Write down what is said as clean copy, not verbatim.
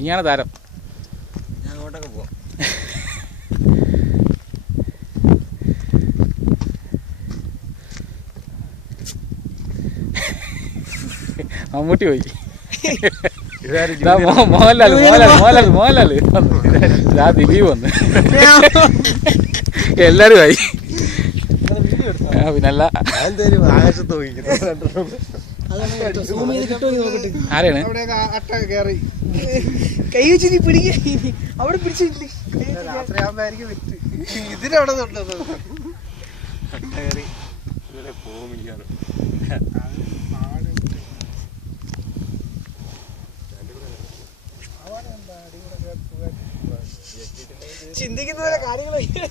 നീയാണ് താരം. ഞാൻ അങ്ങോട്ടൊക്കെ പോവാം. മമ്മൂട്ടി പോയി. മോഹൻലാൽ ദിലീപ് വന്ന് എല്ലാരും ആയി. പിന്നല്ല ആരെയാണ് കൈ വെച്ച് പിടിക്ക അവിടെ പിടിച്ചില്ലേ ഇതിനവിടെ ചിന്തിക്കുന്ന കാര്യങ്ങളൊക്കെ